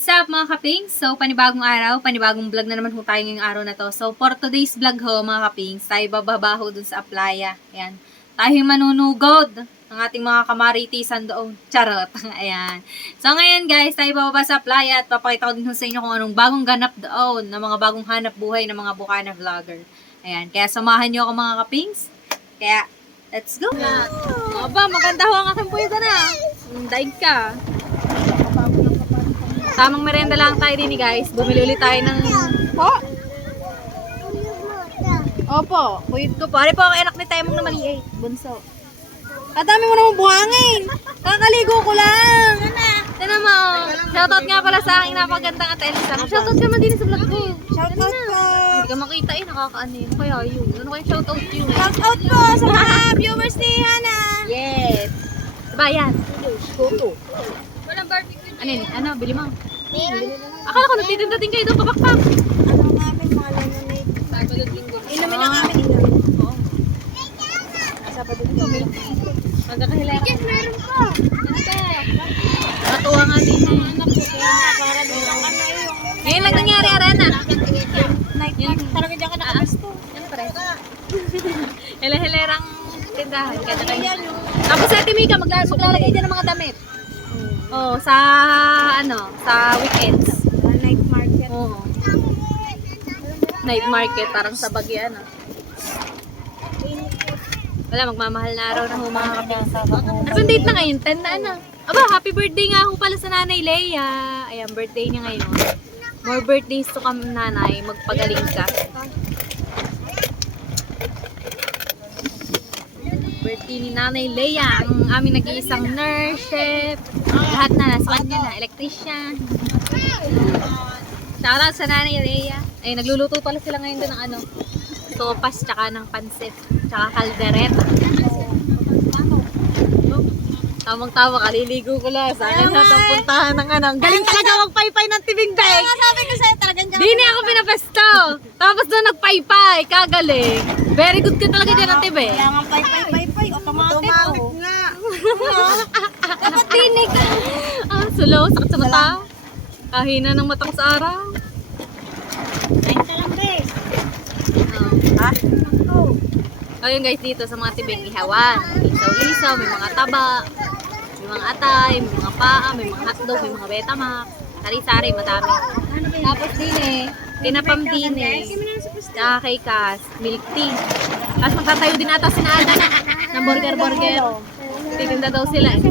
What's up mga kapings? So, panibagong araw, panibagong vlog na naman po tayo ngayong araw na to. So, for today's vlog ho mga kapings, tayo bababaho dun sa playa. Ayan. Tayo manunugod ng ating mga kamaritisan doon. Charot. Ayan. So, ngayon guys, tayo bababa sa playa at papakita ko din sa inyo kung anong bagong ganap doon na mga bagong hanap buhay ng mga bukana vlogger. Ayan. Kaya samahan nyo ako mga kapings. Kaya, let's go! Aba, maganda ho ang aking puwita na. Daig ka. Tamang merienda lang tayo din guys. Bumili ulit tayo ng... Po? Opo, kuyot ko po. Ari po ang anak ni Temong na maliit. Bunso. Kadami mo naman buhangin. Kakaligo ko lang. Tinan mo. Shoutout nga pala sa aking napagandang Ate Elisa. Shoutout ka man din sa vlog ko. Shoutout po. Hindi ka makita eh. Nakakaano yun. Kaya yun. Ano kayong shoutout yun? Shoutout po sa mga viewers ni Hana. Yes. Diba yan? Photo. Walang barbecue. Ano, bili mo. Akala ko nagtitinda din kayo doon, papakpak. Ano namin, mga lemonade. Sabado linggo. Inumin na namin, inumin. Oo. Sabado linggo, milk. Magkakahilera. Yes, meron pa. Matuwa nga din eh. Para din ang ano yung... Ngayon lang nangyari, Arana. Night market. Talaga dyan ka nakabesto. Ano pare? Hila-hilerang tindahan. Yan yung... Tapos sa Ate Mika, maglalagay dyan ng mga damit. Oh, sa weekends. Night market. Oo. Night market, parang sa Bagyan. Wala, magmamahal na araw na ho mga kapinsa. Anong date na ngayon? 10 na ano? Aba, happy birthday nga ho pala sa Nanay Leia. Ayan, birthday niya ngayon. More birthdays to come, Nanay. Magpagaling ka. Birthday ni Nanay Leia, ang aming nag-iisang nurse, chef, lahat na nasa kanya na, electrician. Shoutout sa Nanay Leia. Ay, nagluluto pala sila ngayon doon ng ano, sopas, tsaka ng pansit, tsaka kaldereta. Tamang-tama, kaliligo ko lang. Sana sa puntahan ng ano. Galing talaga magpaypay ng tibing bag. Sabi ko sa'yo, talagang dyan. Di niya ako pinapesto. Tapos doon nagpaypay, kagaling. Very good ka talaga dyan ng tibing. Kaya nga pay, automatic. Automatic nga. Dapat tinig. Sulo, sakit sa mata. Kahina ng mata ko sa araw. Kain ka lang, be. Ha? Ayun guys, dito sa mga tibing ihawan. Lisaw-lisaw, may mga taba, may mga atay, may mga paa, may mga hotdog, may mga betamax. Sari-sari, madami. Tapos din tinapam din tsaka kay Cass, milk tea. Tapos magtatayo din ata si Nada ng burger. Titinda daw sila eh.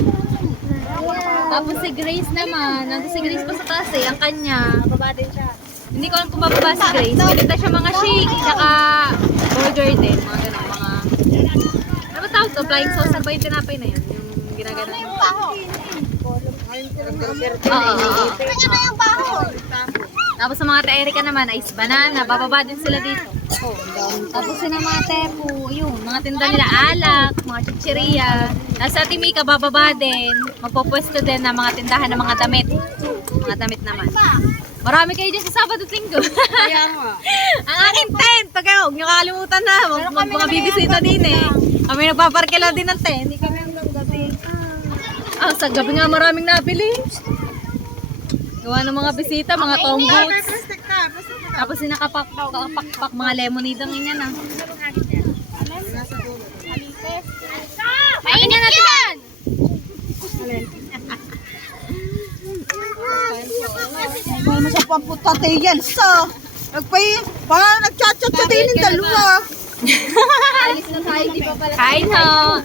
Tapos si Grace naman, nandun si Grace pa sa taas ang kanya. Mababa din siya. Hindi ko alam kung bababa si Grace. Pinita siya mga shake, tsaka burger din, mga gano'n, mga... Ano ba tawag to? Flying saucer ba yung tinapay na yun? Yung ginagano? Oo. Tapos sa mga Erika naman, ice banana, bababa din sila dito. Tapos sila mga tepo, yun, mga tinda nila alak, mga chichirya. Tapos sa Timika, bababa din, magpupwesto din ng mga tindahan ng mga damit. Mga damit naman. Marami kayo dyan sa Sabado at Linggo. Kaya nga. Ang aking tent, huwag nyo kakalimutan na, mga bibisita din eh. Kami nagpaparke lang din ng tent. Hindi kami hanggang gabi. Sa gabi nga maraming nabili. Gawa ng mga bisita, mga tom boots. Tapos sinakapakpak mga lemonade ang inyan ah. Kainin natin yan! Paano sa pamputa tayo yan sa... Parang nagchat-chat sa tayo ng dalawa. Alis na tayo, di pa pala. Kain ho!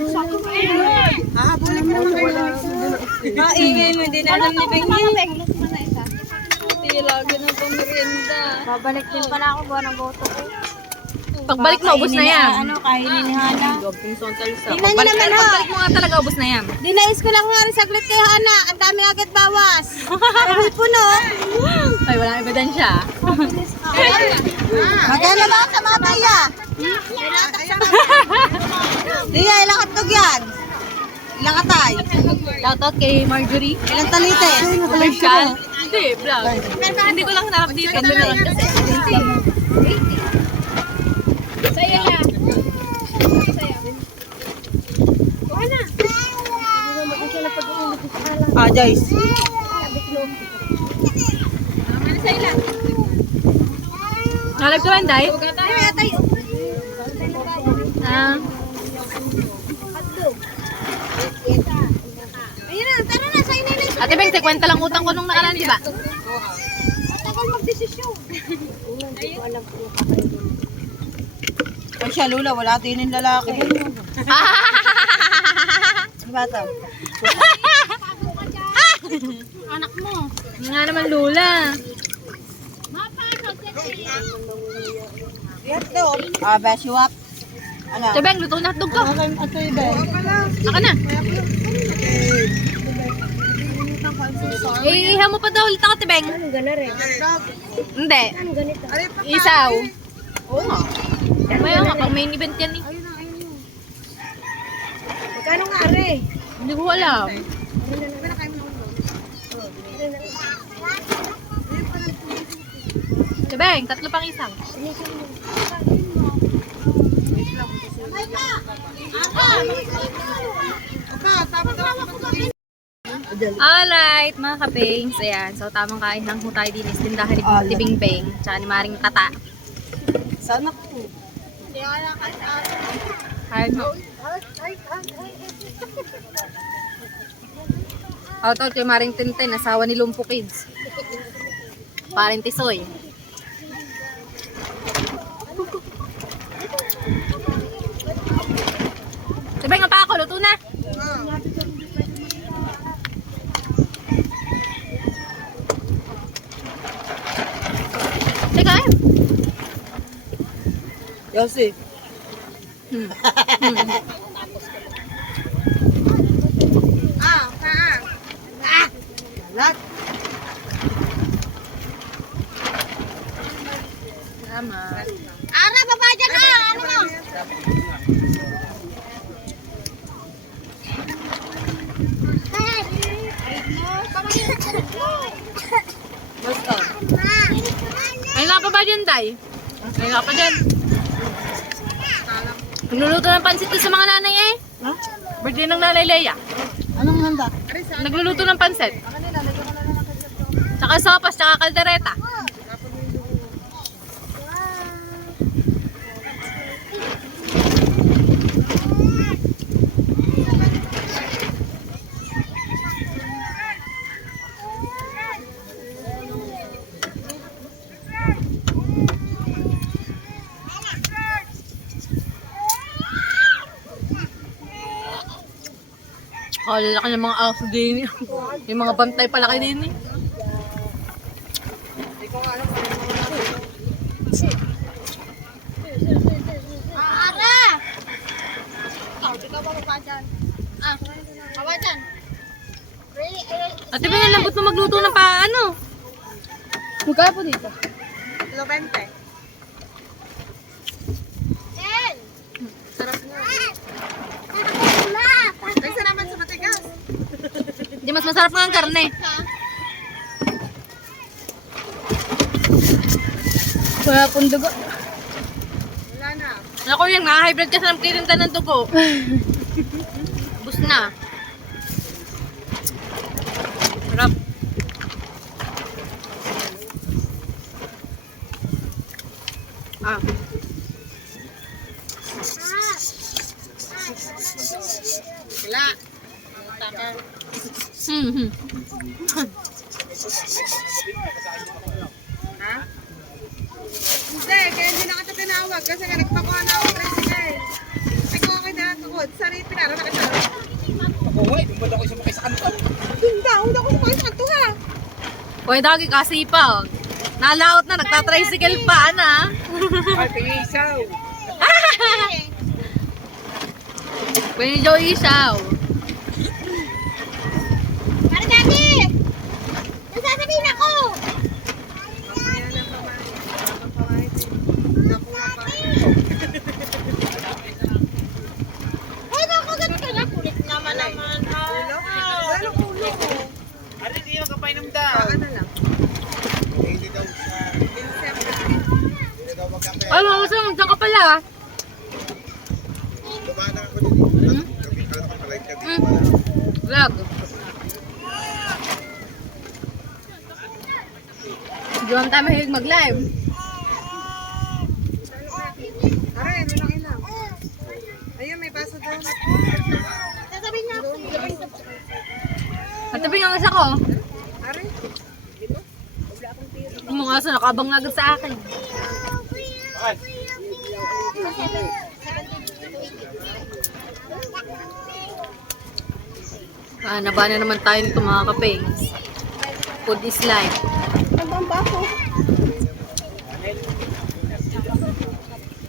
Hahabulin mo naman. Ingay mo, hindi na alam ni Bengi. Hindi lagi na pang merienda. Babalik din pala ako buwan ng boto ko. Pagbalik mo, ubos na yan. Kainin ni Hana. Pagbalik mo nga talaga, ubos na yan. Dinais ko lang nga rin saglit kay Hana. Ang dami agad bawas. Pero puno. Ay, walang ebidensya. Magkano ba sa mga taya? Tiya, ilang hotdog yan? Ilang atay? Shoutout kay Marjorie. Ilang talite? Commercial. Hindi, vlog. Hindi ko lang narap dito. Ano na lang kasi. Saya na. Kuha na. Ah, Joyce. Nalag ko lang, Day? Ah. Ayun na, tara na, sa'yo na yun. Ate Beng, kwenta lang utang ko nung nakaraan, di ba? Tagal magdesisyon. Ay siya, Lula, wala tinin lalaki. Ano ba ito? Anak mo. Nga naman, Lula. Besiwap. Ano? Ate Beng, luto na hotdog ko. Ito yung Ben. Ako na. Iha mo pa daw ulit ako, Ate Beng. Hindi. Isaw. Oo nga. Maya nga, pang main event yan eh. Magkano nga, Are? Hindi ko alam. Ate Beng, 3 pang isaw. Alright, mga kapings. Ayan, so tamang kain lang po tayo din is tindahan ni Tibing Beng. Tsaka ni Maring Tata. Sana po. Kain mo. Out out kay Maring Tintin, asawa ni Lumpo Kids. Paring Tisoy. Tibing, nga pa ako, luto na. Teka eh. Yossi. Lat. Tama. Ara, baba dyan na. Ano mo? Basta. Ay nga pa ba dyan, Day? Ay nga pa dyan. Nagluluto ng pansit sa mga nanay eh. Ha? Birthday ng nanay Leia. Anong handa? Nagluluto ng pansit. Tsaka sopas, tsaka kaldereta. Oh, lalaki ng mga aso din. Yung mga bantay palaki din eh. Ara! Ikaw ba baba dyan? Baba dyan. Ate, pinalambot mo magluto ng paano? Magkaya po dito? 20. Ten! Sarap na. Kaysa naman sa matigas. Di mas masarap nga ang karne. Wala pong dugo. Wala na. Ako yung high blood kasi nagtirinta ng dugo. Bus na. Sarap. Ah. Wala. Ha? Hindi, kaya hindi na kita tinawag kasi nga nagpakuha na ako president. Kasi ko ako na tukod. Sarili pinara na kita. Ako nga, dumad ako sumakay sa kanto. Hindi, una ko sumakay sa kanto ha. Pwede dagi kasi pa. Nalaot na, nagtatricycle pa, ana. Ay, pingisaw. Pwede daw isaw. Para dati! Nasasabihin ako! Ay, naku, ganun ka na. Kulit naman. Wala ulo ko. Ano, hindi yung kapainom daw. Ano lang? Hindi daw. Hindi daw magkape. Ay, mga gusto, magdang ka pala. Baba na ako dito. Kala ka pala yung gabi. Vlog. naman tayo mahilig mag-live. Aray, malaki lang. Ayun, may baso doon. Sasabihin niya ako. Katabi nga isa ko. Aray. Yung mga aso nakabang agad sa akin. Naba na naman tayo nito mga kapings. Food is life. Ang baso.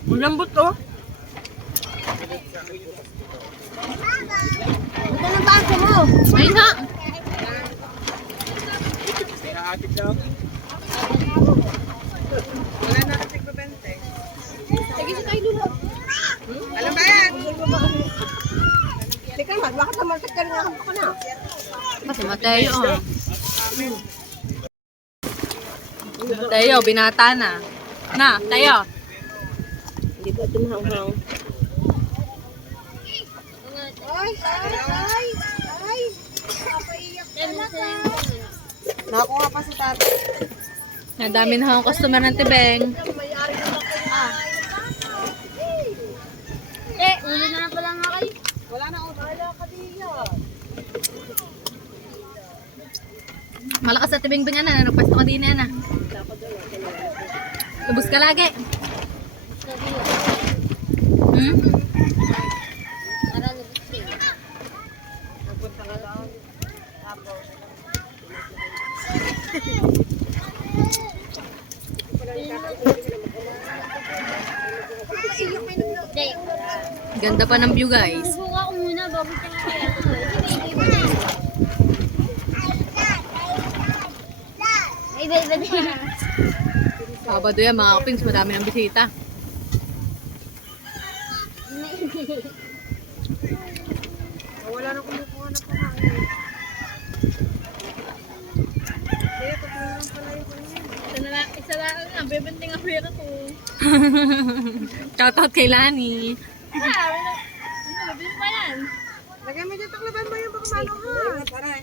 Ang lambot oh. Ito ng baso mo. Ayun nga. Pinaatik lang. Wala na rin nagbabente. Sige sa tayo dulo. Alam ba yan? Teka naman, bakit naman ka rin ako na? Kasi Mateo oh. Tayo, binata na. Na, tayo. Hindi ba tumahang-hang? Ay! Papaiyak talaga. Nakakuha pa si tata. Nadami na akong customer ng tibeng. Uli na lang pala nga kayo. Wala na ulo. Wala ka diya. Malakas sa tibing-bing na. Nagpasto ka din na. Lubos ka lagi. Hmm? Para lubos din. Nagpunta ka doon. Tapos. Hindi. Ganda pa ng view guys. Susuka ko muna bago ka nga kaya. Hindi ba na? Iba-iba din. Sabado yan mga kapings. Madami ng bisita. Wala na kumukuha na pakain. Kaya tatlo lang pala yung kanya. Isa lang nga. Bebente nga pera ko. Shoutout kay Lani. Mabili pa yan. Lagay mo dyan, taklaban mo yung baka mano ha. Taray.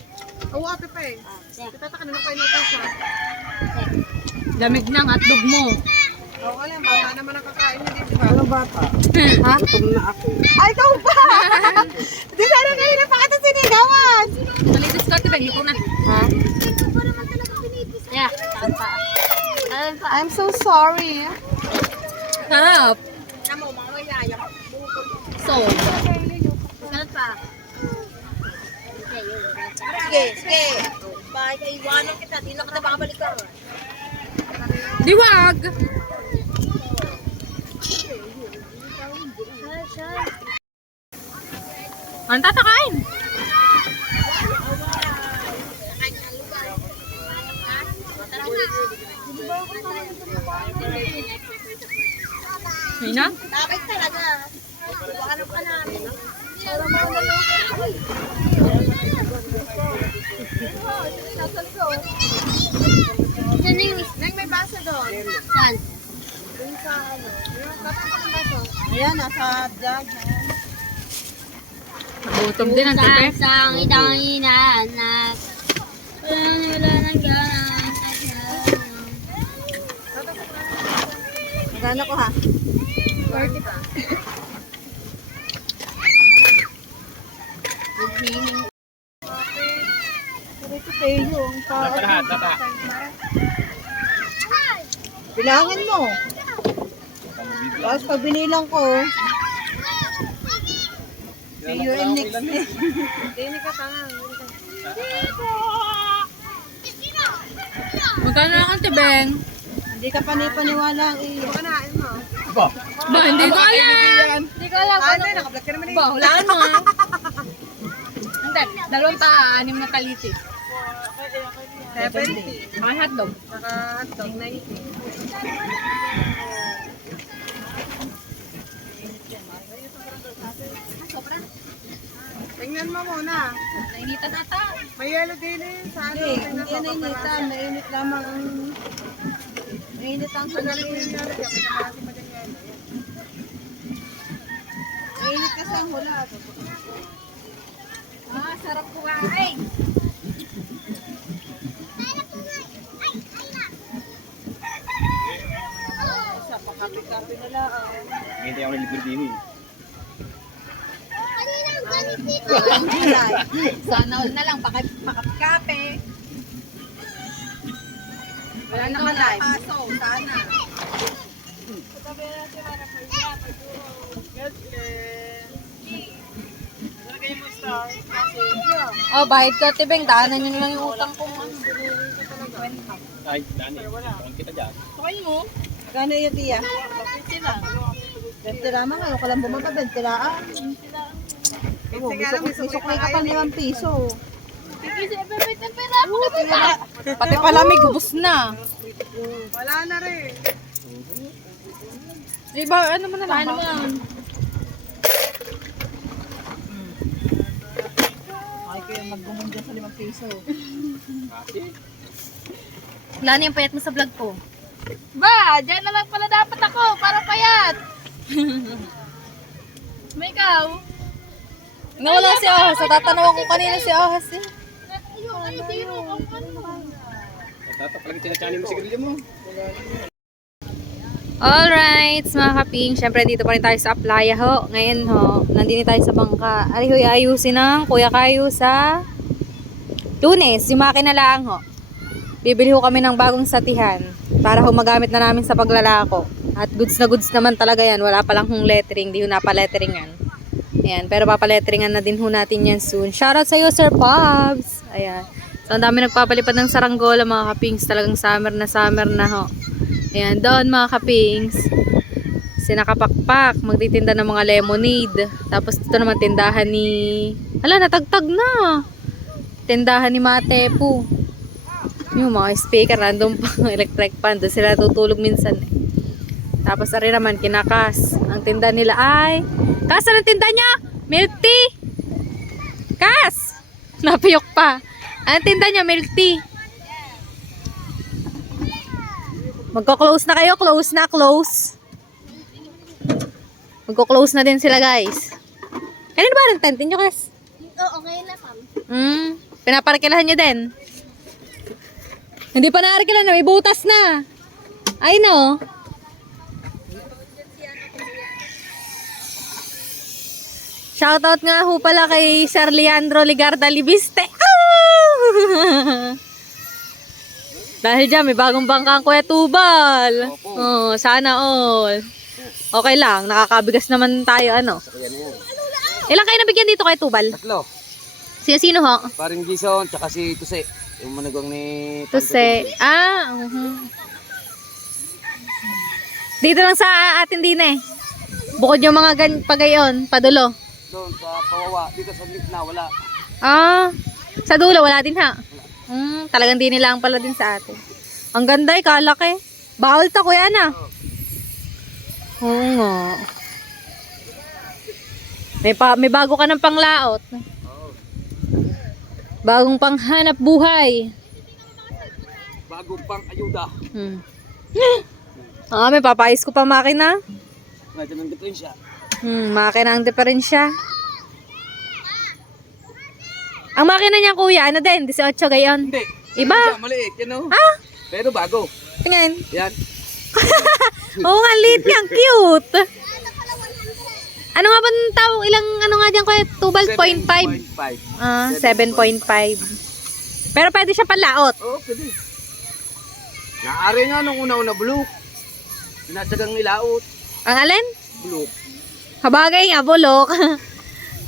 Oo, ate pa eh. Itata ka na lang kayo ng ha. Lamig ng hotdog mo. Oo, alam, bata naman ang kakain, hindi di ba? Ano bata? Ha? Gutom na ako. Ay, ikaw ba? Di sana kayo na pakita sinigawan. Malinis ko, tibeng. Luto na. Ha? Yeah, saan pa? I'm so sorry. Sarap. Namo, mga mayaya. So, Saan pa? Sige, sige. Bakit kayo iwanan kita, di na kita makabalikan. diwag. Ano tatakain? Ay na? Bakit talaga? Iwanan ka namin. Saan yung Neng, may baso doon. saan? Doon sa ano. Yung tatang ng baso. Ayan, nasa jug. Nagutom din ang tipe. Sang itang inaanak. Wala nang gana. Magana ko ha. 40 pa. Ito tayo. Bilangin mo. Tapos pag binilang ko, see you in next week. Hindi ka tanga. Magkano na kang tibeng? Hindi ka panipaniwala ang iyo. Pakanain mo. Ba, hindi ko alam. Hindi ko alam. Ano, naka-vlog ka naman eh. Ba, hulaan mo ha. Hindi, 2 paa, 6 na kaliti. 70. Mga hotdog. Saka hotdog, 90. Tingnan mo muna. Nainitan ata. May yellow din eh. Sa ano? Hindi yan nainitan. Mainit lamang ang... Mainit ang sandali ko yung yellow. Kaya pinakasi pa dyan yellow. Mainit kasi ang hula. Ah, sarap kumain. Kape-kape na lang. Hindi ako nalibur din eh. Sana all na lang, pakapkape. Wala naman live. Paso, sana. Oh, bahid ka, Tibeng. Daanan nyo na lang yung utang ko. Ay, Dani. Parang kita dyan. Gano yung tiya? 20 lang. 20 lamang, ayaw ka lang bumaba, 20 lang. May ka pa 5 piso. Pati palamig, ubos na. Wala na rin. Di ba, ano mo na lang? Ano mo? Ay, kayo maggumon dyan sa 5 piso. Kasi, Wala na yung payat mo sa vlog ko. Ba, dyan na lang pala dapat ako para payat. May ikaw? Nawala si Ahas. Sa tatanawan ko kanina si Ahas eh. Ay, zero. Ang ano? tatak lang tinachani mo sigarilyo mo. Alright, mga kaping. Siyempre, dito pa rin tayo sa Aplaya ho. Ngayon ho, nandito tayo sa bangka. Ari ho, ayusin ng Kuya Kayo sa Tunis. Yung makina lang ho. Bibili ho kami ng bagong satihan para ho magamit na namin sa paglalako. At goods na goods naman talaga yan. Wala pa lang hong lettering. Di ho napaletteringan. Ayan, pero papaletteringan na din ho natin yan soon. Shoutout sa iyo, Sir Pops! Ayan. So, ang dami nagpapalipad ng saranggola, mga kapings. Talagang summer na ho. Ayan, doon mga kapings. Sinakapakpak. Magtitinda ng mga lemonade. Tapos dito naman tindahan ni... Hala, natagtag na! Tindahan ni Matepu. Yung mga speaker, nandun pa, electric fan. Doon sila tutulog minsan eh. Tapos ari naman, kinakas. Ang tinda nila ay... Kas, anong tinda niya? Milk tea! Kas! Napiyok pa. Anong tinda niya? Milk tea. Magko-close na kayo. Close na, close. Magko-close na din sila, guys. Kanino ba ang tent niyo, Kas? Okay na, ma'am. Pinaparkilahan niyo din. Hindi pa naarkilan na, may butas na. Ay no. Shoutout nga ho pala kay Sir Leandro Ligarda Libiste. Dahil dyan, may bagong bangka ang Kuya Tubal. Oh, sana all. Okay lang, nakakabigas naman tayo, ano. Kaya na yan. Ilang kayo nabigyan dito kay Tubal? 3. Sino ho? Paring Gison, tsaka si Tuse. Yung managwang ni... Tuse. Dito lang sa atin din eh. Bukod yung mga pagayon, padulo. Doon sa Kawawa, dito sa gitna, wala. Sa dulo, wala din ha? Talagang di nila ang pala din sa atin. Ang ganda eh, kalaki. Bawal ta kuya na. Oo nga. May bago ka ng panglaot. Bagong panghanap buhay. Bagong pang ayuda. May papayos ko pa makina. Medyo ng diferensya. Makina ang diferensya. Ang makina niya kuya, ano din? 18 gayon. Hindi. Iba? Siya, maliit, yan o. Pero bago. Tingnan. Yan. Oo nga, liit niya. Cute. Ano nga ba ang tawag? Ilang ano nga dyan kuya? Tubal? 0.5? 7.5. Pero pwede siya panlaot. Oo, pwede. Naari nga nung una-una bulok. Sinatsagang nilaot. Ang alin? Bulok. Habagay nga, bulok.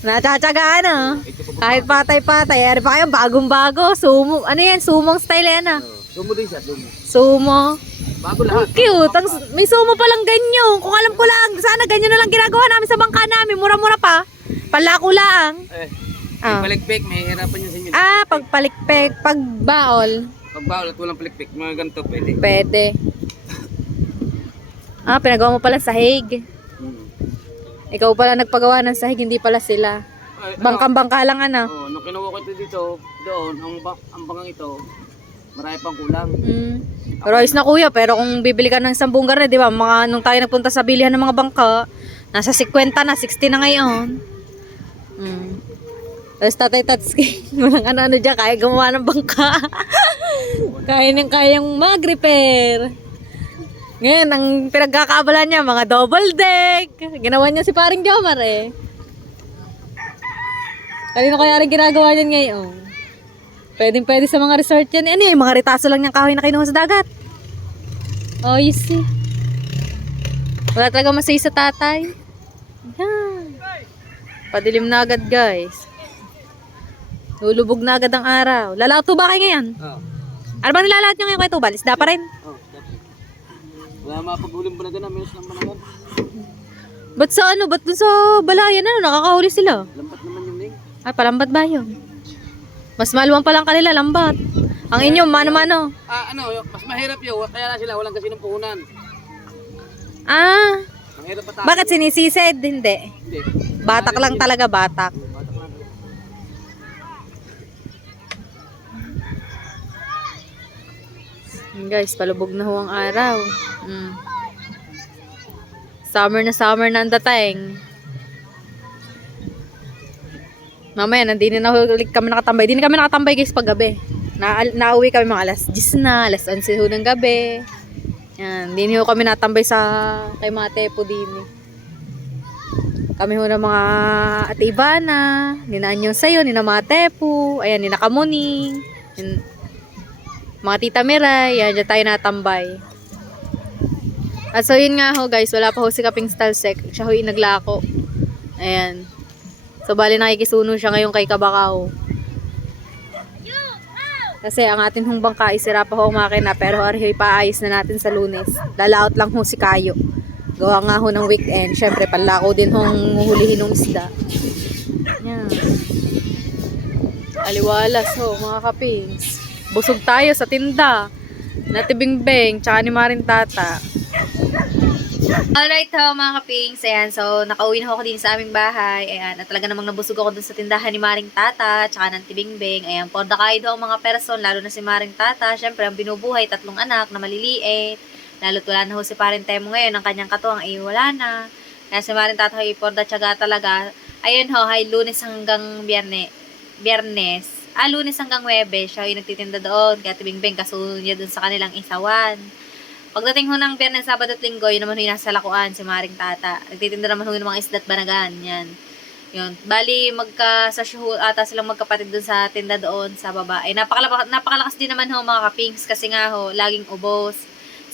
Natsatsagaan ah. Ito pa ba? Kahit patay-patay. Ano pa kayo? Bagong-bago. Sumo. Ano yan? Sumong style yan ah. Sumo din siya, sumo. Sumo. Bago lahat. Cute. May sumo palang ganyan. Kung alam ko lang, sana ganyan na lang ginagawa namin sa bangka namin. Mura-mura pa. Palako lang. Palikpik, may hirapan yun sa inyo. Pagpalikpek. Pagbaol. Pag bawal at walang palikpik, mga ganito pwede. Pwede. Pinagawa mo pala sahig. Ikaw pala nagpagawa ng sahig, hindi pala sila. Bangkang-bangka lang ano. Nung kinuha ko ito dito, doon, ang bangang ito, marami pang kulang. Pero ayos na kuya, pero kung bibili ka ng 10 garne, di ba? Nung tayo nagpunta sa bilihan ng mga bangka, nasa 50 na, 60 na ngayon. Tapos Tatay Tatsuki, walang ano-ano dyan, kaya gumawa ng bangka. Kayang mag-repair. Ngayon, ang pinagkakaabala niya, mga double deck. Ginawa niya si paring Jomar eh. Kanino kaya rin ginagawa niyan ngayon? Pwede sa mga resort yan. Ano yung mga ritaso lang niyang kahoy na kinuha sa dagat. Oh, you see. Wala talaga masay sa tatay. Yan. Padilim na agad, guys. Lulubog na agad ang araw. Lalato ba kayo ngayon? Oo. Ano ba nilalaot niyo ngayon kayo Tubal? Isda pa rin? Oh, wala mapaghuling balaga na, minus ng managan. Ba't sa ano? Ba't dun sa balayan? Ano? Nakakahuli sila? Lambat naman yung ning. Ay, palambat ba yun? Mas maluwang pa lang kanila, lambat. Ang inyo, mano-mano. Mas mahirap yun. Kaya na sila, walang kasi ng puhunan. Ah, Mahirap pa tayo. bakit sinisisid? Hindi. Hindi. Batak lang talaga, batak. Batak lang. Guys, palubog na ho ang araw. Summer na ang dating. Mamaya, nandito na ulit kami nakatambay. Hindi na kami nakatambay guys pag gabi. Nauwi kami mga alas 10 na, alas 11 ho ng gabi. Yan, hindi ho kami natambay sa kay Mate po din. Kami ho ng mga Ate Ivana, ninaan yung sayo, nina Mate po, ayan, nina Kamuning, mga Tita Miray, yan, dyan tayo natambay. At so yun nga ho guys, wala pa ho si Kaping Stalsek, siya ho yung naglako. Ayan. So bali nakikisuno siya ngayon kay Kabakaw. Kasi ang atin hong bangka isira pa ho ang makina pero arihoy paayos na natin sa Lunes. Lalaot lang ho si Kayo. Gawa nga ho ng weekend. Syempre panlako din hong hulihin ng isda. Yan. Aliwalas ho mga kapings. Busog tayo sa tinda. Natibingbeng tsaka ni Maring Tata. Alright ho mga kapings, ayan, so nakauwi na ako din sa aming bahay, ayan, at talaga namang nabusog ako dun sa tindahan ni Maring Tata, tsaka ng Tibingbeng, ayan, por the kaido ang mga person, lalo na si Maring Tata, syempre ang binubuhay, 3 anak na maliliit, lalo't wala na ho si Paring Temo ngayon, ang kanyang katuwang ay wala na, kaya si Maring Tata ay por the tsaga talaga, ayun ho, hay Lunes hanggang Biyernes, Lunes hanggang Huwebes, siya yung nagtitinda doon, kaya Tibingbeng, kasunod niya dun sa kanilang isawan. Pagdating ho ng Biyernes, Sabado at Linggo, yun naman ho yung nasa lakuan, si Maring Tata. Nagtitinda naman ho yung mga isda't banagan. Yan. Yun. Bali, magkasasyo ata silang magkapatid dun sa tinda doon sa baba. Ay, napakalakas din naman ho mga kapings kasi nga ho, laging ubos.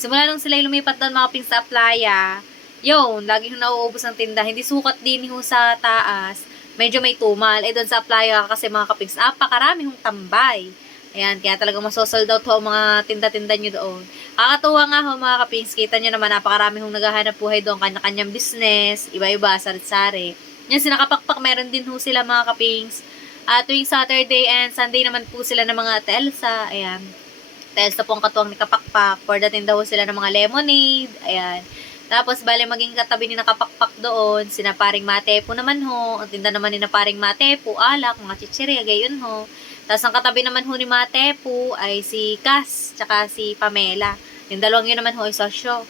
Simula nung sila lumipat doon mga kapings sa playa, yun, laging nauubos ang tinda. Hindi sukat din ho sa taas. Medyo may tumal. Eh, doon sa playa kasi mga kapings, pakarami hong tambay. Ayan, kaya talagang masosold out ho ang mga tinda-tinda nyo doon. Kakatuwa nga ho mga kapings, kita nyo naman napakarami hong naghahanap buhay doon, kanya-kanyang business, iba-iba, sarit-sari. Yan, sinakapakpak, meron din ho sila mga kapings. Tuwing Saturday and Sunday naman po sila ng mga Telsa, ayan. Telsa po ang katuwang ni Kapakpak, for the tinda ho sila ng mga lemonade, ayan. Tapos, bale, maging katabi ni Nakapakpak doon, sina Paring Matepo naman ho, ang tinda naman ni na Paring Matepo, alak, mga chichirya, gayon ho. Tapos ang katabi naman ho ni Matepo ay si Cass, tsaka si Pamela. Yung dalawang yun naman ho ay sosyo.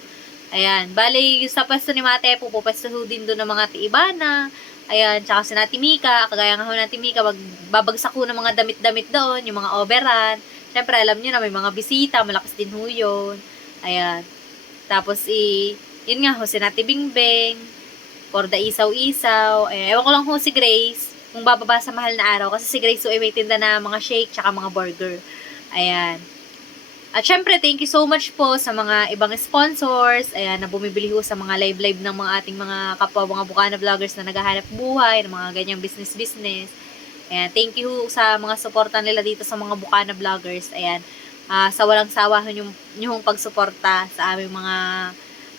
Ayan, bali yung sa pwesto ni Matepo, pwesto ho din doon ng mga Tiibana. Ayan, tsaka si Natimika, kagaya nga ho Natimika, babagsak ho ng mga damit-damit doon, yung mga overan. Siyempre, alam nyo na may mga bisita, malakas din ho yun. Ayan. Tapos, yun nga ho, si Natibingbeng, for the isaw-isaw. Ayan, ewan ko lang ho si Grace, kung bababa sa mahal na araw. Kasi si Grace ay may tinda na mga shake tsaka mga burger. Ayan. At syempre, thank you so much po sa mga ibang sponsors. Ayan, na bumibili ho sa mga live-live ng mga ating mga kapwa, mga Bukana vloggers na naghahanap buhay, ng mga ganyang business-business. Ayan, thank you ho sa mga suporta nila dito sa mga Bukana vloggers. Ayan, sa walang sawa yung pagsuporta sa aming mga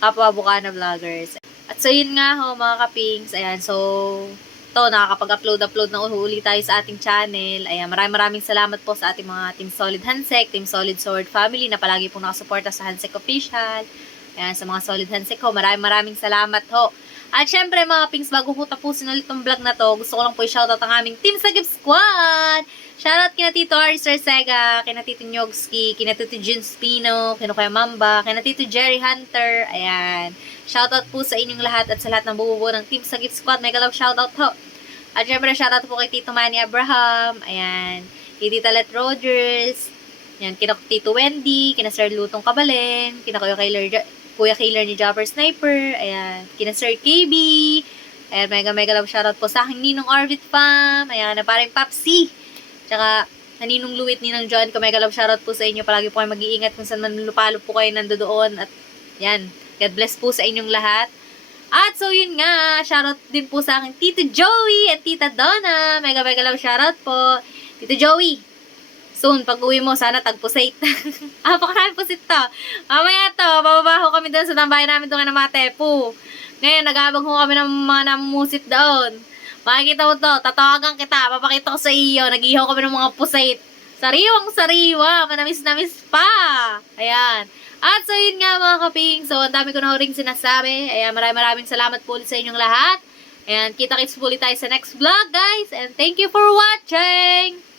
kapwa Bukana vloggers. At so, yun nga ho, mga kapings. Ayan, so nakakapag-upload na uli tayo sa ating channel. Ayan, maraming salamat po sa ating mga Team Solid Hansek, Team Solid Sword Family na palagi po nakasuporta sa Hansek Official. Ayan, sa mga Solid Hansek ho, maraming salamat ho. At syempre mga pings, bago ko tapusin ulit tong vlog na to, gusto ko lang po i-shoutout ang aming Team Sagip Squad! Shoutout kina Tito Arthur Sega, kina Tito Nyogski, kina Tito Jun Spino, kina Kuya Mamba, kina Tito Jerry Hunter. Ayan. Shoutout po sa inyong lahat at sa lahat ng bubuo ng Team Sagip Squad. Mega love shoutout ho. At syempre shoutout po kay Tito Manny Abraham. Ayan. Kay Tita Let Rogers. Yan, kina Tito Wendy, kina Sir Lutong Kabalen, kina Kuya Kailer ni Jopper Sniper, ayan, kina Sir KB, ayan, mega love shoutout po sa aking Ninong Arvit Pam, ayan, na parang Papsi, tsaka na Ninong Luwit, Ninang John, mega love shoutout po sa inyo, palagi po kayo mag-iingat kung saan man lupalo po kayo nandoon, at yan, God bless po sa inyong lahat. At so yun nga, shoutout din po sa aking Tito Joey at Tita Donna, mega love shoutout po. Tito Joey, soon, pag uwi mo, sana tagpusate. Pakarami pusit to. Mamaya to, bababaho kami doon sa tambayan namin doon na Matepo. Ngayon, nag-aabang ho kami ng mga namumusit doon. Makikita mo to, tatawagan kita, papakita ko sa iyo, nag-ihaw kami ng mga pusit. Sariwang-sariwa, manamis-namis pa. Ayan. At so yun nga mga kaping, so ang dami ko na ring sinasabi. Ayan, maraming salamat po ulit sa inyong lahat. Ayan, kita-kits po ulit tayo sa next vlog guys. And thank you for watching!